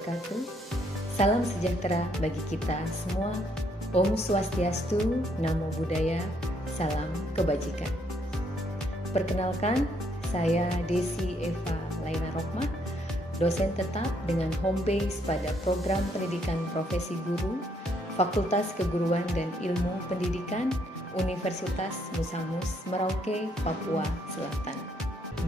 wabarakatuh. Salam sejahtera bagi kita semua. Om Swastiastu, Namo Buddhaya, salam kebajikan. Perkenalkan, saya Desi Eva Laina Rohmah, dosen tetap dengan home base pada program pendidikan profesi guru, Fakultas Keguruan dan Ilmu Pendidikan, Universitas Musa Mus, Merauke, Papua Selatan.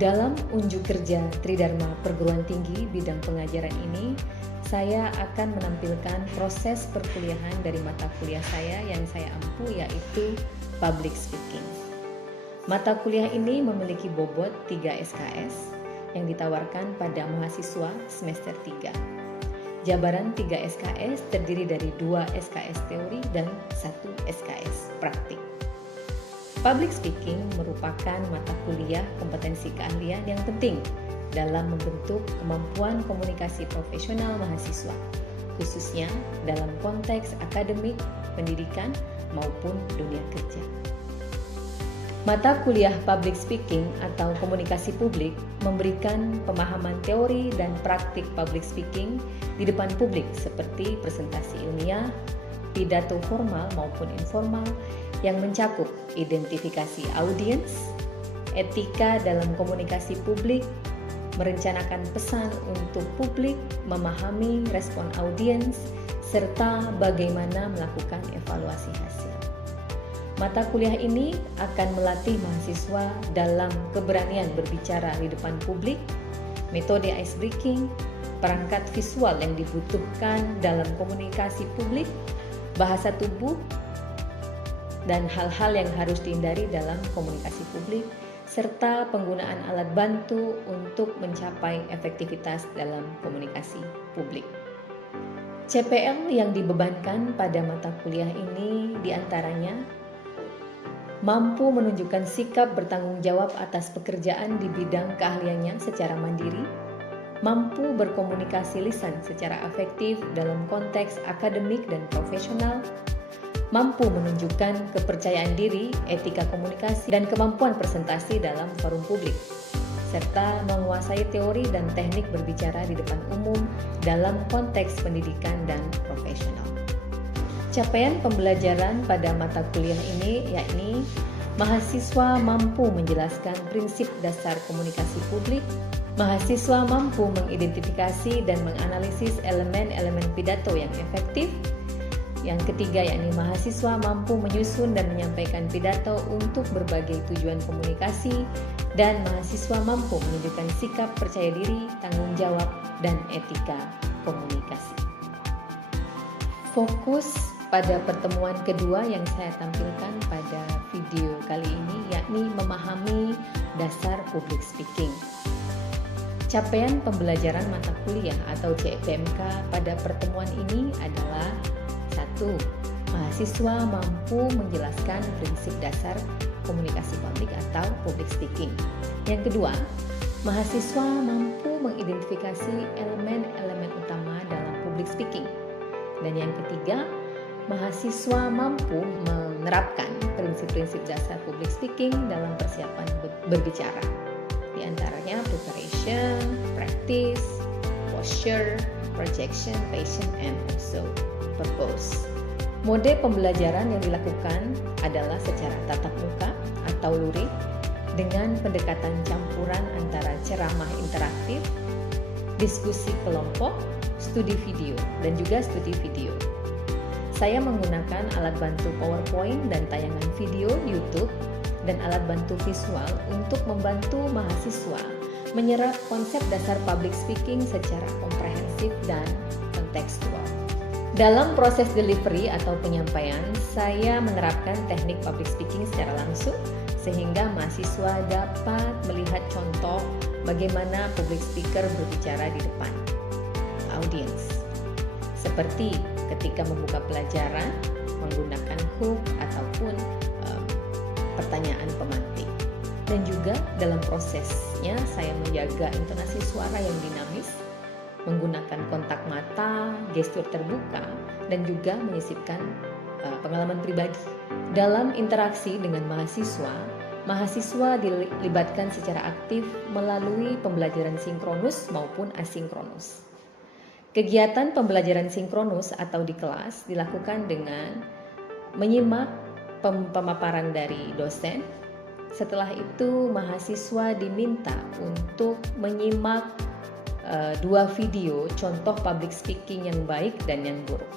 Dalam unjuk kerja Tridharma Perguruan Tinggi bidang pengajaran ini, saya akan menampilkan proses perkuliahan dari mata kuliah saya yang saya ampu, yaitu Public Speaking. Mata kuliah ini memiliki bobot 3 SKS yang ditawarkan pada mahasiswa semester 3. Jabaran 3 SKS terdiri dari 2 SKS teori dan 1 SKS praktik. Public speaking merupakan mata kuliah kompetensi keahlian yang penting dalam membentuk kemampuan komunikasi profesional mahasiswa, khususnya dalam konteks akademik, pendidikan, maupun dunia kerja. Mata kuliah public speaking atau komunikasi publik memberikan pemahaman teori dan praktik public speaking di depan publik seperti presentasi ilmiah, pidato formal maupun informal yang mencakup identifikasi audiens, etika dalam komunikasi publik, merencanakan pesan untuk publik, memahami respon audiens, serta bagaimana melakukan evaluasi hasil. Mata kuliah ini akan melatih mahasiswa dalam keberanian berbicara di depan publik, metode ice breaking, perangkat visual yang dibutuhkan dalam komunikasi publik, bahasa tubuh, dan hal-hal yang harus dihindari dalam komunikasi publik, serta penggunaan alat bantu untuk mencapai efektivitas dalam komunikasi publik. CPL yang dibebankan pada mata kuliah ini diantaranya mampu menunjukkan sikap bertanggung jawab atas pekerjaan di bidang keahliannya secara mandiri, mampu berkomunikasi lisan secara efektif dalam konteks akademik dan profesional, mampu menunjukkan kepercayaan diri, etika komunikasi, dan kemampuan presentasi dalam forum publik, serta menguasai teori dan teknik berbicara di depan umum dalam konteks pendidikan dan profesional. Capaian pembelajaran pada mata kuliah ini yakni mahasiswa mampu menjelaskan prinsip dasar komunikasi publik, mahasiswa mampu mengidentifikasi dan menganalisis elemen-elemen pidato yang efektif. Yang ketiga yakni mahasiswa mampu menyusun dan menyampaikan pidato untuk berbagai tujuan komunikasi, dan mahasiswa mampu menunjukkan sikap percaya diri, tanggung jawab, dan etika komunikasi. Fokus pada pertemuan kedua yang saya tampilkan pada video kali ini yakni memahami dasar public speaking. Capaian pembelajaran mata kuliah atau CPMK pada pertemuan ini adalah 1. Mahasiswa mampu menjelaskan prinsip dasar komunikasi publik atau public speaking. Yang kedua, mahasiswa mampu mengidentifikasi elemen-elemen utama dalam public speaking. Dan yang ketiga, mahasiswa mampu menerapkan prinsip-prinsip dasar public speaking dalam persiapan berbicara. Di antaranya preparation, practice, posture, projection, passion, and also purpose. Mode pembelajaran yang dilakukan adalah secara tatap muka atau luring dengan pendekatan campuran antara ceramah interaktif, diskusi kelompok, studi video, dan juga studi video. Saya menggunakan alat bantu PowerPoint dan tayangan video YouTube dan alat bantu visual untuk membantu mahasiswa menyerap konsep dasar public speaking secara komprehensif dan kontekstual. Dalam proses delivery atau penyampaian, saya menerapkan teknik public speaking secara langsung sehingga mahasiswa dapat melihat contoh bagaimana public speaker berbicara di depan audiens. Seperti ketika membuka pelajaran menggunakan hook ataupun pertanyaan pemantik. Dan juga dalam prosesnya saya menjaga intonasi suara yang dinamis, menggunakan kontak mata, gestur terbuka, dan juga menyisipkan pengalaman pribadi. Dalam interaksi dengan mahasiswa dilibatkan secara aktif melalui pembelajaran sinkronus maupun asinkronus. Kegiatan pembelajaran sinkronus atau di kelas dilakukan dengan menyimak pemaparan dari dosen. Setelah itu mahasiswa diminta untuk menyimak 2 video contoh public speaking yang baik dan yang buruk.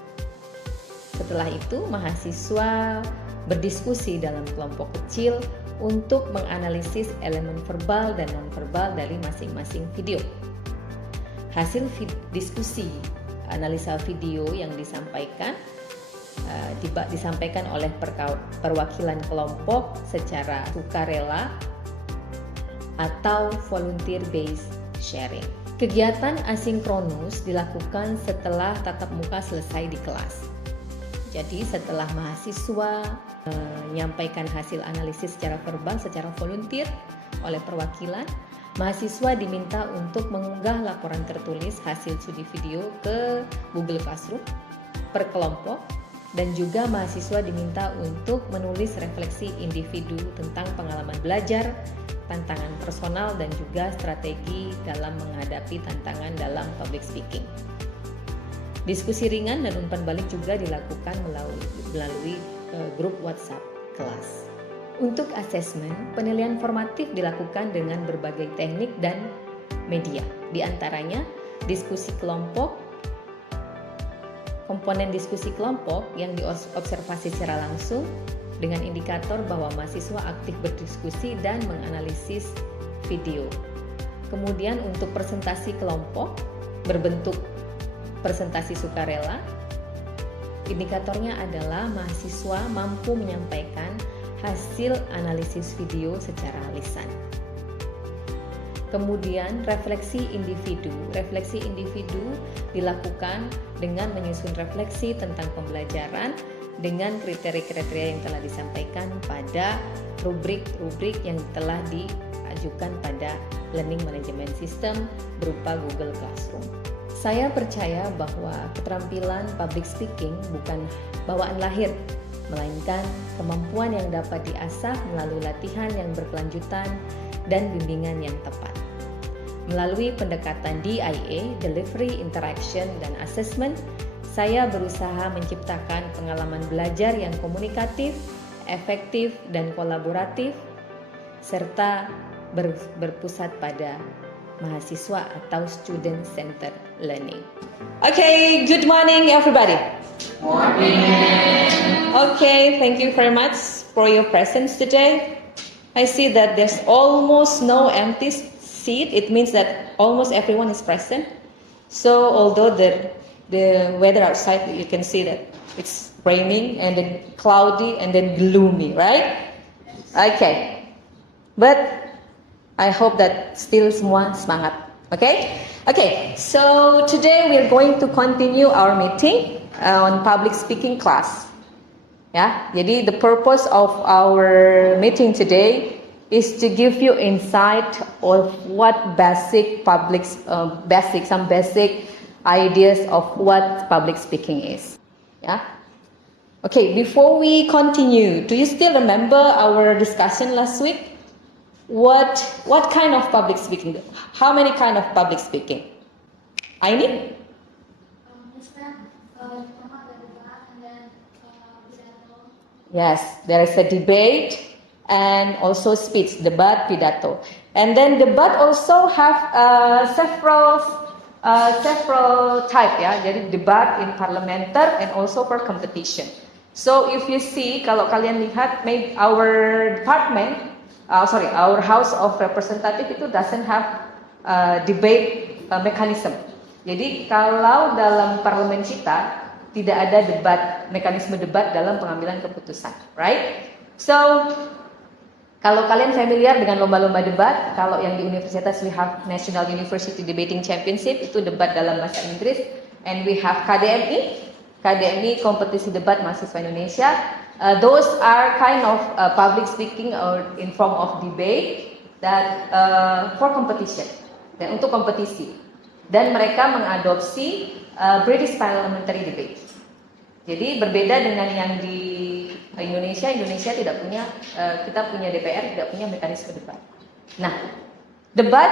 Setelah itu mahasiswa berdiskusi dalam kelompok kecil untuk menganalisis elemen verbal dan nonverbal dari masing-masing video. Hasil diskusi analisa video yang disampaikan oleh perwakilan kelompok secara sukarela atau volunteer based sharing. Kegiatan asinkronus dilakukan setelah tatap muka selesai di kelas. Jadi setelah mahasiswa menyampaikan hasil analisis secara verbal secara volunteer oleh perwakilan, mahasiswa diminta untuk mengunggah laporan tertulis hasil studi video ke Google Classroom per kelompok, dan juga mahasiswa diminta untuk menulis refleksi individu tentang pengalaman belajar, tantangan personal, dan juga strategi dalam menghadapi tantangan dalam public speaking. Diskusi ringan dan umpan balik juga dilakukan melalui grup WhatsApp kelas. Untuk asesmen, penilaian formatif dilakukan dengan berbagai teknik dan media. Di antaranya, diskusi kelompok, komponen diskusi kelompok yang diobservasi secara langsung dengan indikator bahwa mahasiswa aktif berdiskusi dan menganalisis video. Kemudian untuk presentasi kelompok berbentuk presentasi sukarela, indikatornya adalah mahasiswa mampu menyampaikan hasil analisis video secara lisan. Kemudian refleksi individu. Refleksi individu dilakukan dengan menyusun refleksi tentang pembelajaran dengan kriteria-kriteria yang telah disampaikan pada rubrik-rubrik yang telah diajukan pada Learning Management System berupa Google Classroom. Saya percaya bahwa keterampilan public speaking bukan bawaan lahir, melainkan kemampuan yang dapat diasah melalui latihan yang berkelanjutan dan bimbingan yang tepat. Melalui pendekatan DIA, Delivery, Interaction, dan Assessment, saya berusaha menciptakan pengalaman belajar yang komunikatif, efektif, dan kolaboratif, serta berpusat pada mahasiswa atau student-centered learning. Okay, good morning everybody. Morning. Okay, thank you very much for your presence today. I see that there's almost no empty seat. It means that almost everyone is present. So although the weather outside, you can see that it's raining and then cloudy and then gloomy, right? Okay, but I hope that still semua semangat. Okay, so today we're going to continue our meeting on public speaking class. Ya, jadi the purpose of our meeting today is to give you insight of what some basic ideas of what public speaking is. Yeah. Okay, before we continue, do you still remember our discussion last week? What kind of public speaking? How many kind of public speaking? Aini? Yes, there is a debate and also speech, debat, pidato. And then debat also have several type ya. Jadi debat in parliamentary and also for competition. So if you see, kalau kalian lihat, maybe our department, our House of Representative itu doesn't have debate mechanism. Jadi kalau dalam parlemen kita tidak ada mekanisme debat dalam pengambilan keputusan, right? So kalau kalian familiar dengan lomba-lomba debat, kalau yang di universitas we have National University Debating Championship, itu debat dalam bahasa Inggris, and we have KDMI kompetisi debat mahasiswa Indonesia. Those are kind of public speaking or in form of debate that for competition, dan untuk kompetisi. Dan mereka mengadopsi British Parliamentary Debate. Jadi berbeda dengan yang di Indonesia tidak punya, kita punya DPR, tidak punya mekanisme debat. Nah, debat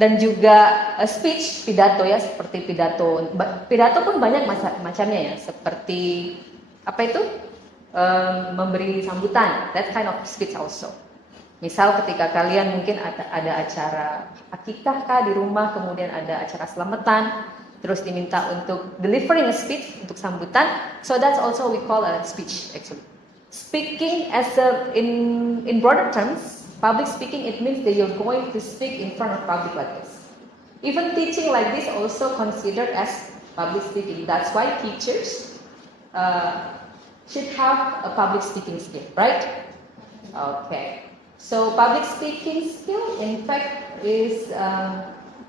dan juga speech, pidato ya, seperti pidato. Pidato pun banyak macamnya ya, seperti apa itu? Memberi sambutan, that kind of speech also. Misal ketika kalian mungkin ada acara akikah kah di rumah, kemudian ada acara selamatan, terus diminta untuk delivering a speech untuk sambutan, so that's also we call a speech actually. Speaking as in broader terms, public speaking, it means that you're going to speak in front of public like this. Even teaching like this also considered as public speaking. That's why teachers should have a public speaking skill, right? Okay. So public speaking skill, in fact, is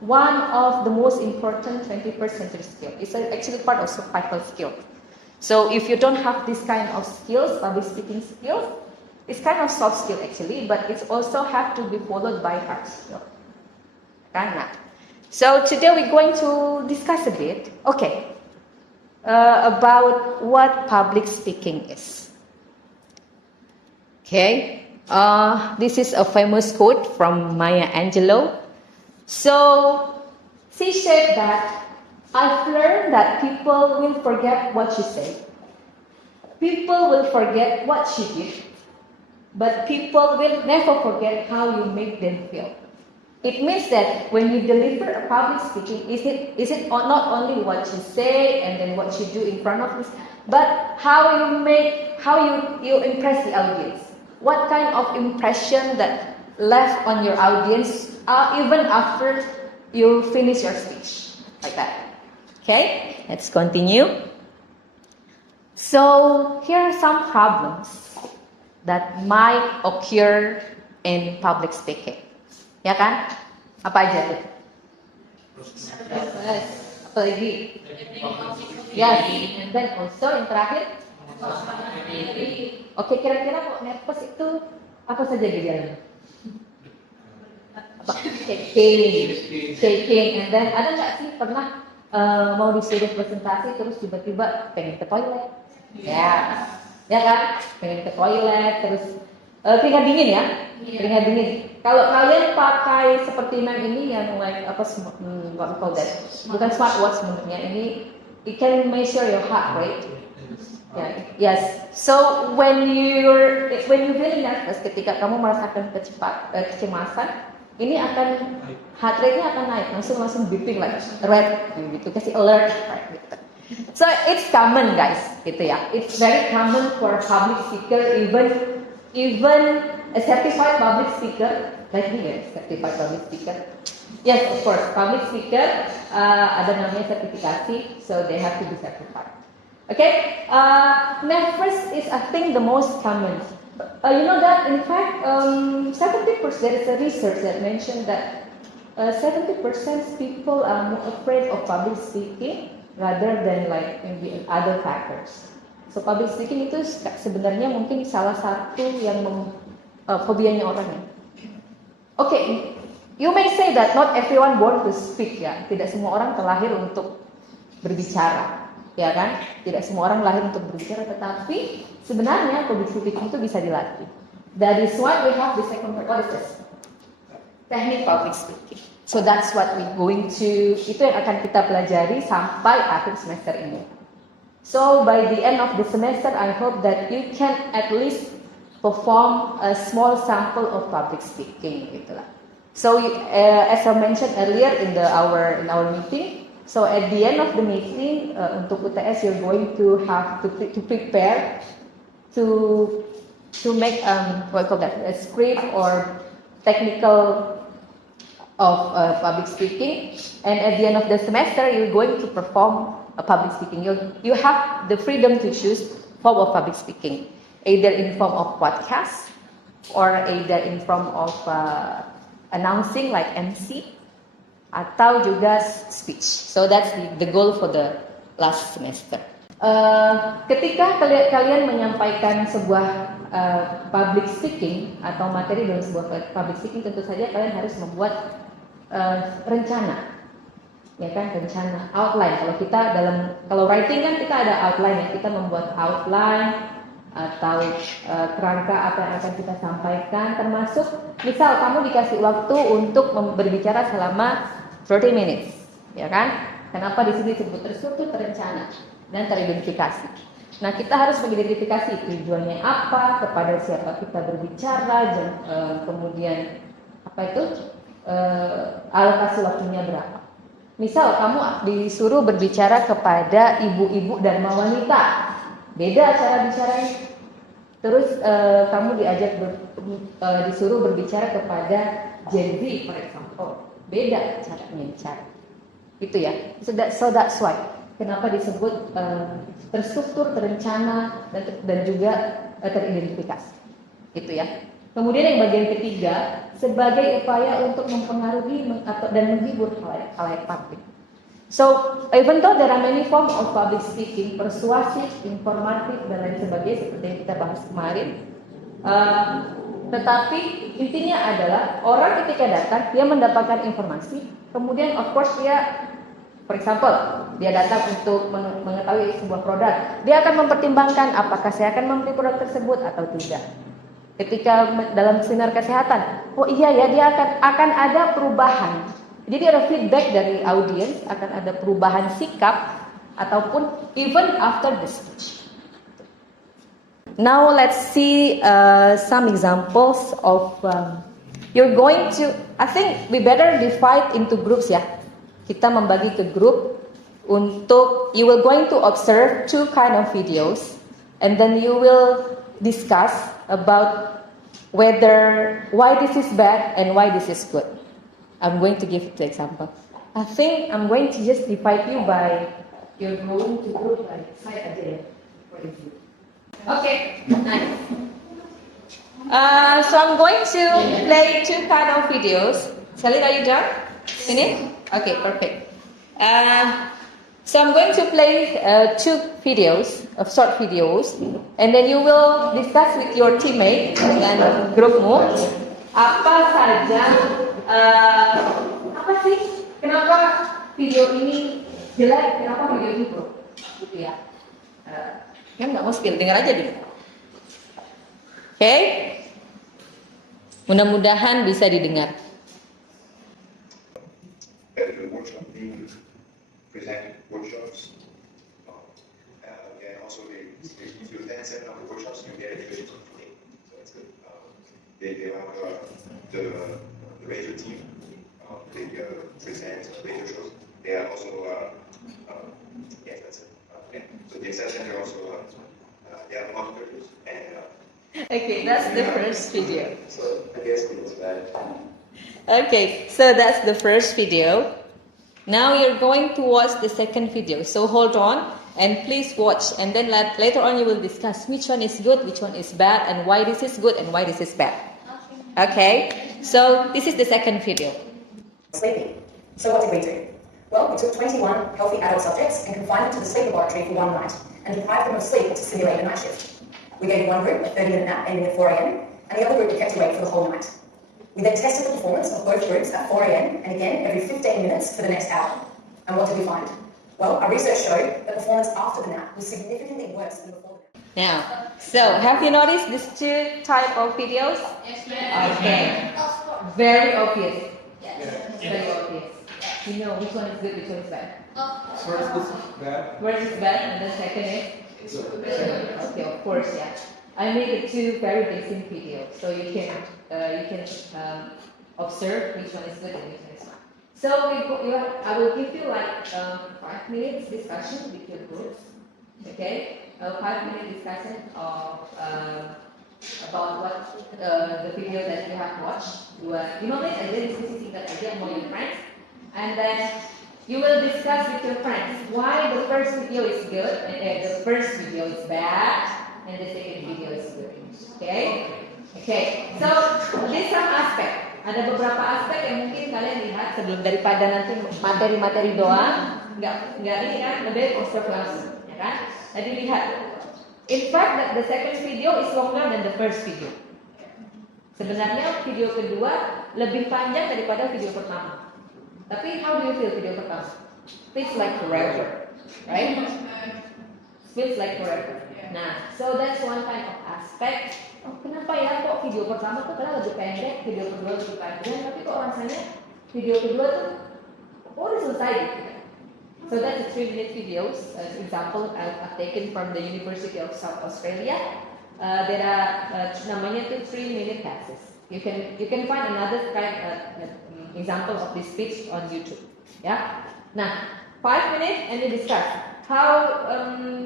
one of the most important 21st century skill. It's actually part of survival skill. So if you don't have this kind of skills, public speaking skills, it's kind of soft skill actually, but it's also have to be followed by hard skill. Nah. So today we're going to discuss a bit, about what public speaking is. Okay, this is a famous quote from Maya Angelou. So she said that I've learned that people will forget what you say. People will forget what you did, but people will never forget how you make them feel. It means that when you deliver a public speaking, is it not only what you say and then what you do in front of this, but how you impress the audience. What kind of impression that left on your audience even after you finish your speech, like that. Okay, let's continue. So here are some problems that might occur in public speaking. Ya kan? Apa aja tuh? Apa lagi? Yes, and then also yang terakhir. Oke, kira-kira kok nervous itu apa saja gejalanya? Apa? Shaking, and then ada nggak sih pernah mau disuruh presentasi terus tiba-tiba pengen ke toilet? Ya kan? Pengen ke toilet terus keringat dingin ya? Keringat dingin. Kalau kalian pakai seperti ini yang like apa what we call that? Bukan smartwatch sebenarnya, ini it can measure your heart rate. Yes. So when you really nervous, ketika kamu merasakan kecemasan, ini akan heart rate-nya akan naik, langsung beeping like red gitu, kasih alert gitu. So it's common guys, gitu ya. It's very common for public speaker, even a certified public speaker, like me ya, certified public speaker. Yes, of course, public speaker ada namanya sertifikasi, so they have to be certified. Okay, nervous is I think the most common. You know that in fact 70%, there is a research that mentioned that 70% people are more afraid of public speaking rather than like maybe other factors. So public speaking itu sebenarnya mungkin salah satu yang fobianya orang ya. Okay, you may say that not everyone born to speak ya. Tidak semua orang terlahir untuk berbicara. Ya kan, tidak semua orang lahir untuk berbicara, tetapi sebenarnya public speaking itu bisa dilatih. That is why we have the second courses, teknik public speaking. So that's what we going to, itu yang akan kita pelajari sampai akhir semester ini. So by the end of the semester, I hope that you can at least perform a small sample of public speaking, gitulah. So as I mentioned earlier in our meeting. So at the end of the meeting, untuk UTS you're going to have to prepare to make what we call that, a script or technical of public speaking, and at the end of the semester you're going to perform a public speaking. You have the freedom to choose form of public speaking, either in form of podcast or either in form of announcing like MC. Atau juga speech. So that's the goal for the last semester. Ketika kalian menyampaikan sebuah public speaking atau materi dalam sebuah public speaking, tentu saja kalian harus membuat rencana, ya kan, rencana outline. Kalau writing kan kita ada outline ya, kita membuat outline atau kerangka apa yang akan kita sampaikan, termasuk misal kamu dikasih waktu untuk berbicara selama 30 minutes, ya kan? Kenapa di sini disebut terstruktur, terencana, dan teridentifikasi. Nah, kita harus mengidentifikasi tujuannya apa, kepada siapa kita berbicara, dan kemudian apa itu alokasi waktunya berapa. Misal kamu disuruh berbicara kepada ibu-ibu dan wanita, beda cara bicaranya. Terus kamu disuruh berbicara kepada Gen Z, for example, beda caranya bicara. Itu ya. So that's why kenapa disebut terstruktur, terencana, dan juga teridentifikasi. Itu ya. Kemudian yang bagian ketiga, sebagai upaya untuk mempengaruhi dan menghibur khalayak publik. So, even though there are many forms of public speaking, persuasif, informatif, dan lain sebagainya seperti yang kita bahas kemarin, tetapi intinya adalah orang ketika datang dia mendapatkan informasi, kemudian of course dia, for example, dia datang untuk mengetahui sebuah produk, dia akan mempertimbangkan apakah saya akan membeli produk tersebut atau tidak. Ketika dalam seminar kesehatan, oh iya ya, dia akan ada perubahan. Jadi ada feedback dari audiens, akan ada perubahan sikap ataupun even after the speech. Now let's see some examples of you're going to. I think we better divide into groups ya. Kita membagi ke grup untuk you will going to observe two kind of videos, and then you will discuss about why this is bad and why this is good. I'm going to give the example. I think I'm going to just divide you by you're going to group like side aja ya. Okay, nice. So I'm going to play two kind of videos. Salid, are you done? Finished? Okay, perfect. So I'm going to play two videos, short videos, and then you will discuss with your teammate dan grupmu apa saja, apa sih, kenapa video ini jelek, kenapa video ini buruk, gitu ya. Kan nggak mau spill, dengar aja dulu. Oke? Mudah-mudahan bisa didengar. Present workshops, and also if you attend seven of the workshops, you get a video from me, so it's good. They have the radio team, they present radio shows. They are also yes, that's it. So the Excel Center also they have monitors and. Okay, that's the first video. So I guess it's bad. Okay, so that's the first video. Now you're going to watch the second video. So hold on and please watch, and then later on you will discuss which one is good, which one is bad, and why this is good and why this is bad. Okay? So this is the second video. Sleeping. So what did we do? Well, we took 21 healthy adult subjects and confined them to the sleep laboratory for one night and deprived them of sleep to simulate a night shift. We gave one group a 30-minute nap ending at 4 a.m. and the other group we kept awake for the whole night. We then tested the performance of both groups at 4 a.m. and again every 15 minutes for the next hour. And what did we find? Well, our research showed that performance after the nap was significantly worse than before the nap. Now, so have you noticed these two type of videos? Yes, ma'am. Okay. Very obvious. Yes. Very obvious. You know which one is good, which one is bad. First, this is bad. First is bad, and the second is okay. Of course, yeah. I made it two very basic videos, so you can observe which one is good and which one is not. So I will give you like 5 minutes discussion with your groups. Okay, 5-minute discussion of about what the video that you have watched. You know this, and then diskusi singkat aja among your friends, and then you will discuss with your friends why the first video is good and the first video is bad. And the second video is good. Okay? Okay. So, this some aspect. Ada beberapa aspek yang mungkin kalian lihat sebelum daripada nanti materi-materi doang, nggak ini kan, lebih observe langsung, ya kan? Jadi lihat. In fact, the second video is longer than the first video. Sebenarnya video kedua lebih panjang daripada video pertama. Tapi how do you feel video pertama? Feels like forever, right? feels like forever. Nah, so that's one kind of aspect. Oh, kenapa ya kok video pertama tuh kadang lebih pendek, video kedua lebih panjang, tapi kok rasanya video kedua tuh udah selesai gitu. So that's the 3-minute videos. Example I've taken from the University of South Australia. There are namanya tuh 3-minute classes. You can find another kind example of this speech on YouTube. Ya. Nah, 5 minutes and then discuss how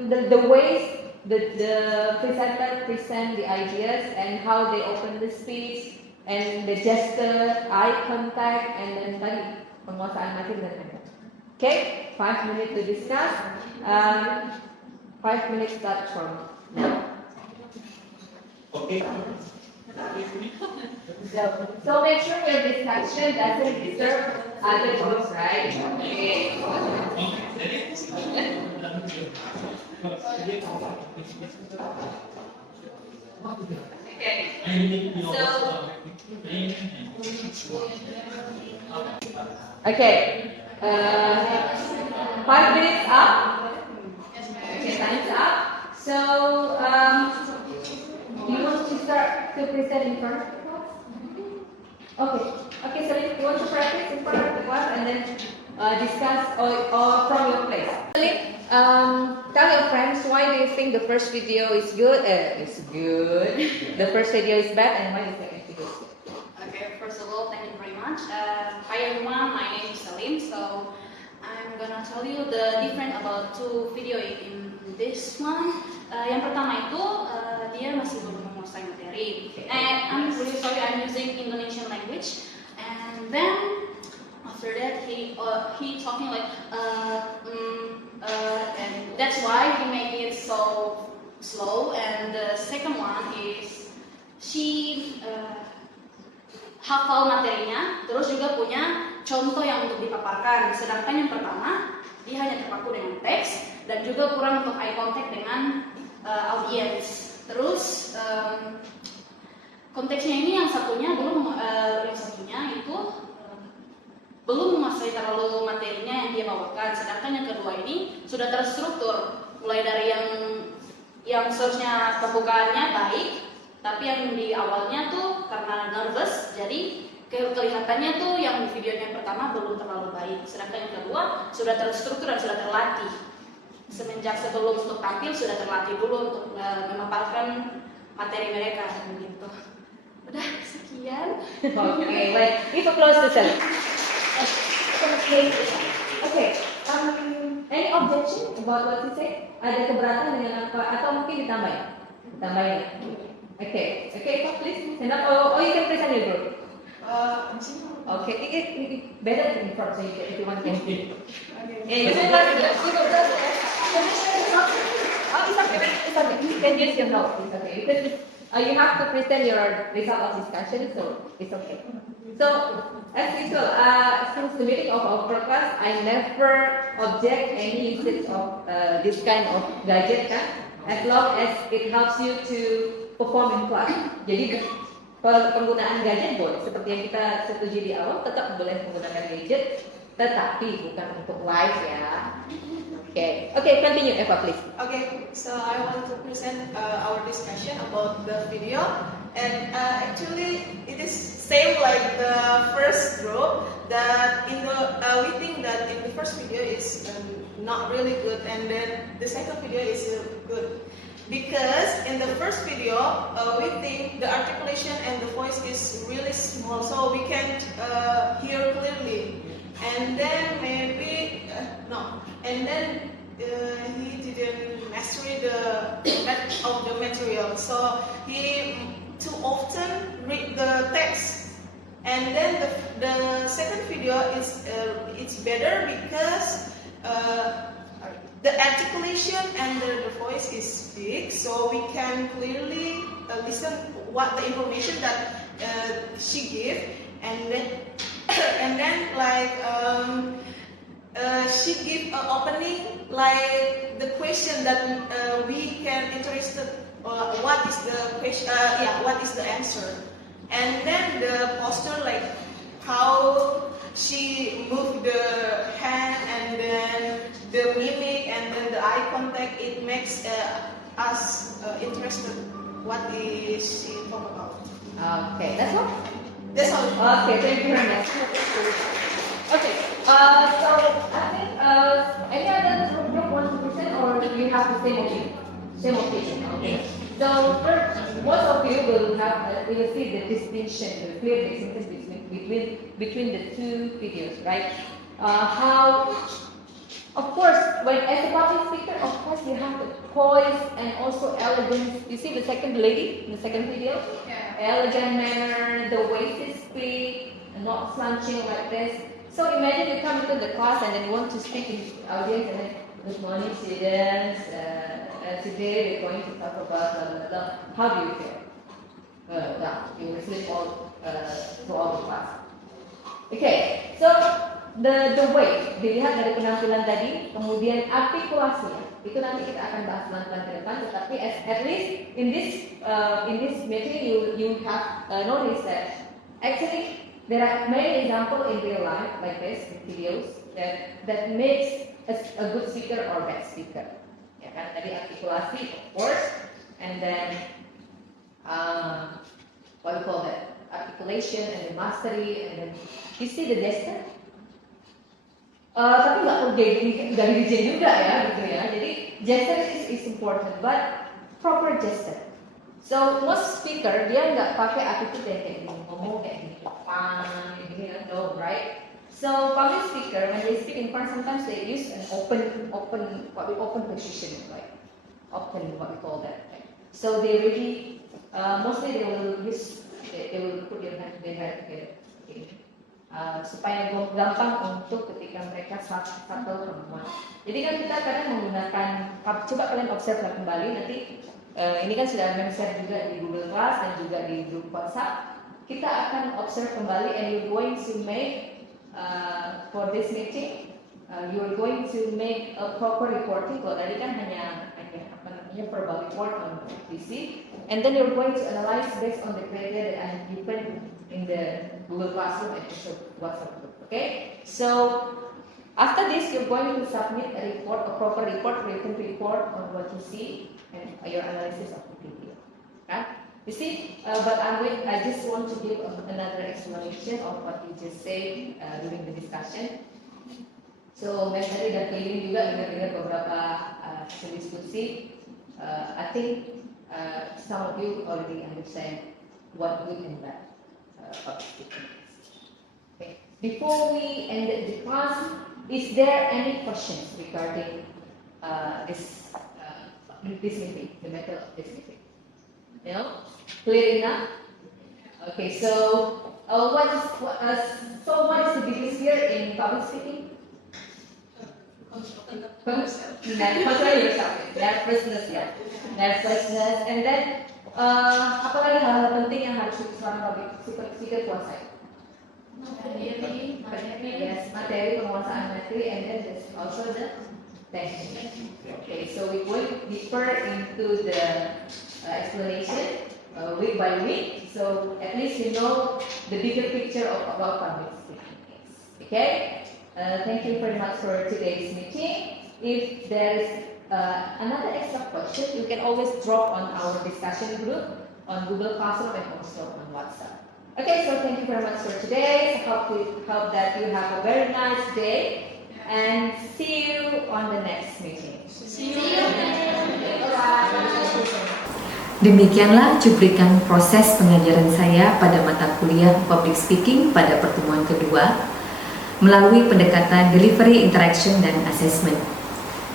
the ways the presenter present the ideas and how they open the speech and the gesture, eye contact, and then tadi penguasaan materi dan lain-lain. Okay, 5 minutes to discuss. 5 minutes start from now. Okay. So make sure your discussion doesn't disturb other groups, right? Okay. Okay. 5 minutes up. Okay, time's up. So you want to start to present in front of the class? Okay, so you want to practice in front of the class and then discuss or from your place. Tell your friends why do you think the first video is good. The first video is bad, and why the second video is good. Okay, first of all, thank you very much. Hi everyone, my name is Salim. So I'm gonna tell you the difference about two video in this one. Yang pertama itu dia masih belum menguasai materi. And I'm really sorry, I'm using Indonesian language. And then after that he talking like and that's why he make it so slow. And the second one is she hafal materinya, terus juga punya contoh yang untuk dipaparkan. Sedangkan yang pertama dia hanya terpaku dengan teks dan juga kurang untuk eye contact dengan audiens. Terus konteksnya ini yang satunya itu belum menguasai terlalu materinya yang dia bawakan. Sedangkan yang kedua ini sudah terstruktur, mulai dari yang seharusnya pembukaannya baik, tapi yang di awalnya tuh karena nervous, jadi kelihatannya tuh yang di videonya yang pertama belum terlalu baik. Sedangkan yang kedua sudah terstruktur dan sudah terlatih. Semenjak sebelum untuk tampil sudah terlatih dulu untuk memaparkan materi mereka begitu. Udah sekian. Okay, wait. Give a close to Sally. Okay. Any objection about what you said? Ada keberatan dengan apa? Atau mungkin ditambahin? Tambahin. Okay, Pak, please stand up. Oh, you can present your group. Okay, it better in front so everyone can see. You can it's okay. You can use your notes. It's okay because you have to present your result of discussion, so it's okay. So as usual, since the beginning of our class, I never object any usage of this kind of gadget, kan? As long as it helps you to perform in class. Jadi penggunaan gadget boleh, seperti yang kita setuju di awal, tetap boleh menggunakan gadget, tetapi bukan untuk live ya. Okay, continue Eva please. Okay, so I want to present our discussion about the video, and actually it is same like the first group. That we think that in the first video is not really good, and then the second video is good. Because in the first video, we think the articulation and the voice is really small, so we can't hear clearly. And then maybe he didn't master of the material, so he too often read the text. And then the second video is it's better because the articulation and the voice is big, so we can clearly listen what the information that she gave, and then like she give an opening like the question that we can interested what is the question, what is the answer, and then the poster like how she moved the hand and then the mimic and then the eye contact, it makes us interested what is she talk about. Okay, that's all. That's all. Okay, thank you very much. Okay, so I think any other group wants to present, or you have the same opinion? Same opinion. Okay. So first, most of you will have you will see the distinction, the clear distinction between the two videos, right? How, of course, when as a public speaker, of course you have the poise and also elegance. You see the second lady in the second video, elegant manner, the way to speak, not slouching like this. So imagine you come into the class and then you want to speak in the audience and then, good morning students, today we're going to talk about blah, blah, blah. How do you feel? You will sleep all to all the class. Okay, so the way dilihat dari penampilan tadi, kemudian artikulasinya itu nanti kita akan bahas pelan-pelan ke depan. Tetapi at least in this meeting you have noticed that actually there are many examples in real life like this in videos that makes a good speaker or bad speaker. Ya kan, tadi artikulasi of course, and then what we call that, articulation and the mastery, and then you see the gesture. Tapi nggak perlu dari DJ juga ya, gitu ya. Jadi gesture is important, but proper gesture. So most speaker dia nggak pakai attitude yang kayak gini, ngomong kayak gini, depan, gini, no, right? So public speaker when they speak in front, sometimes they use an open position, like open, what we call that. Right? So they really mostly they will put their hand together, supaya gampang untuk ketika mereka subtle perempuan. Jadi kan kita kadang menggunakan, coba kalian observe kembali nanti. Ini kan sudah men-share juga di Google Class dan juga di grup WhatsApp. Kita akan observe kembali, and you're going to make for this meeting, you're going to make a proper reporting. Kalau tadi kan hanya verbal report on PC, and then you're going to analyze based on the criteria that I have given in the Google Classroom and also WhatsApp group. Okay, so after this, you're going to submit a report, a proper report, written report on what you see and your analysis of the video. Okay? You see, but I just want to give another explanation of what you just said during the discussion. So, tadi dan keliling juga dengar beberapa diskusi. I think some of you already understand what good and bad public speaking is. Okay. Before we end the class, is there any questions regarding this meeting, the method of this meeting? No? Clear enough? Okay, so what is the biggest fear in public speaking? Control yourself. Nervousness, yeah. Nervousness, and then apa lagi hal-hal penting yang harus seorang public speaker kuasai? Yes, materi, penguasaan materi, and then there's also the technique. Okay, so we go deeper into the explanation week by week, so at least you know the bigger picture about public speaking. Okay, thank you very much for today's meeting. If there is another extra question, you can always drop on our discussion group on Google Classroom and also on WhatsApp. Okay, so thank you very much for today. I hope that you have a very nice day and see you on the next meeting. See you. Bye-bye. Demikianlah cuplikan proses pengajaran saya pada mata kuliah Public Speaking pada pertemuan kedua melalui pendekatan Delivery, Interaction, dan Assessment.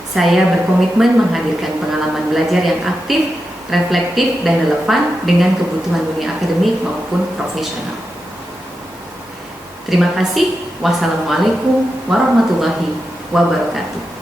Saya berkomitmen menghadirkan pengalaman belajar yang aktif, reflektif, dan relevan dengan kebutuhan dunia akademik maupun profesional. Terima kasih. Wassalamualaikum warahmatullahi wabarakatuh.